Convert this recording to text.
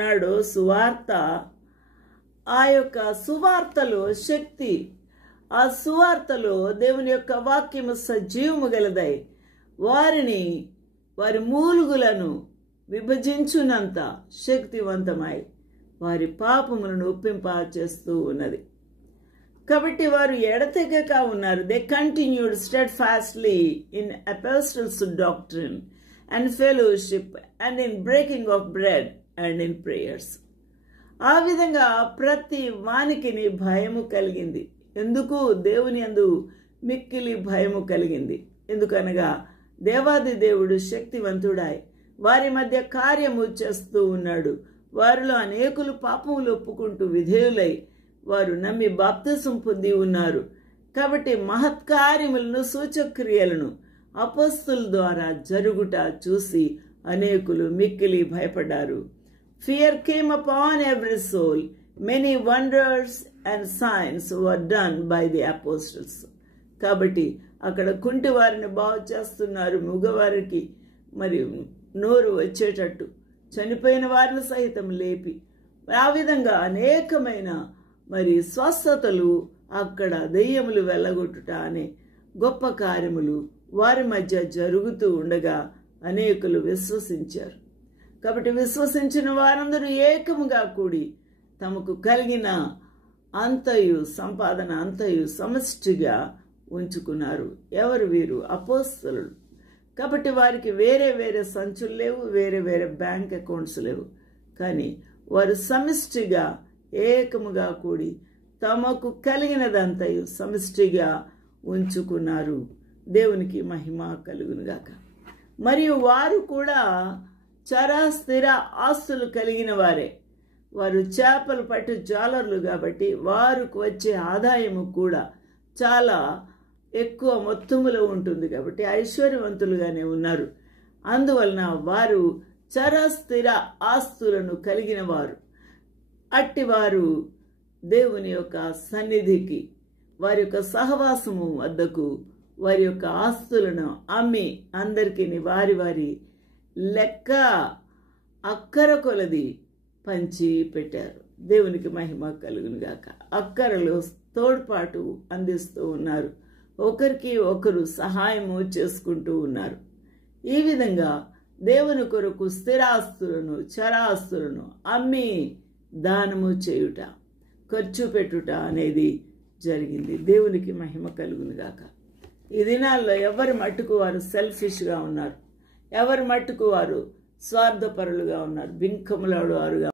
నాడు సువార్త, ఆ యొక్క సువార్తలో శక్తి, ఆ సువార్తలో దేవుని యొక్క వాక్యము సజీవము గలదై వారి మూలుగులను విభజించునంత శక్తివంతమై వారి పాపములను ఒప్పింప చేస్తూ ఉన్నది. కాబట్టి వారు ఎడతెగక ఉన్నారు. They continued steadfastly in apostles doctrine and fellowship and in breaking of bread and in prayers. ఆ విధంగా ప్రతి వానికిని భయము కలిగింది. ఎందుకు? దేవుని యందు మిక్కిలి భయము కలిగింది. ఎందుకనగా దేవాది దేవుడు శక్తివంతుడాయి వారి మధ్య కార్యము చేస్తూ ఉన్నాడు. వారిలో అనేకులు పాపములు ఒప్పుకుంటూ విధేయులై వారు నమ్మి బాప్తిసం పొంది ఉన్నారు. కాబట్టి మహత్కార్యములను, సూచక్రియలను అపోస్తుల ద్వారా జరుగుట చూసి అనేకులు మిక్కిలి భయపడ్డారు. Fear came upon every soul. Many wonders and signs were done by the apostles. కాబట్టి అక్కడ కుంటి వారిని బాగు చేస్తున్నారు, మగవారికి మరి నోరు వచ్చేటట్టు, చనిపోయిన వారిని సహితం లేపి, ఆ విధంగా అనేకమైన మరి స్వస్థతలు, అక్కడ దెయ్యములు వెళ్ళగొట్టుట అనే గొప్ప కార్యములు వారి మధ్య జరుగుతూ ఉండగా అనేకులు విశ్వసించారు. కాబట్టి విశ్వసించిన వారందరూ ఏకముగా కూడి తమకు కలిగిన అంతయు సంపాదన అంతయు సమష్టిగా ఉంచుకున్నారు. ఎవరు వీరు? అపోస్తలులు. కాబట్టి వారికి వేరే వేరే సంచులు లేవు, వేరే వేరే బ్యాంక్ అకౌంట్స్ లేవు. కానీ వారు సమిష్టిగా ఏకముగా కూడి తమకు కలిగినదంతయు సమిష్టిగా ఉంచుకున్నారు. దేవునికి మహిమ కలుగునుగాక. మరియు వారు కూడా చరాస్థిర ఆస్తులు కలిగిన వారే. వారు చేపలు పట్టు జాలర్లు కాబట్టి వారికి వచ్చే ఆదాయము కూడా చాలా ఎక్కువ మొత్తములో ఉంటుంది. కాబట్టి ఐశ్వర్యవంతులుగానే ఉన్నారు. అందువలన వారు చరస్థిర ఆస్తులను కలిగిన వారు. అట్టివారు దేవుని యొక్క సన్నిధికి, వారి యొక్క సహవాసము వద్దకు వారి యొక్క ఆస్తులను అమ్మి అందరికీ వారి వారి లెక్క అక్కర కొలది పంచి పెట్టారు. దేవునికి మహిమ కలుగునుగాక. అక్కరలో తోడ్పాటు అందిస్తూ ఉన్నారు. ఒకరికి ఒకరు సహాయము చేసుకుంటూ ఉన్నారు. ఈ విధంగా దేవుని కొరకు స్థిరాస్తులను, చరాస్తులను అమ్మి దానము చేయుట, ఖర్చు పెట్టుట అనేది జరిగింది. దేవునికి మహిమ కలుగునుగాక. ఈ దినాల్లో ఎవరి మట్టుకు వారు సెల్ఫిష్గా ఉన్నారు, ఎవరి మట్టుకు వారు స్వార్థపరులుగా ఉన్నారు, బింకములాడు వారుగా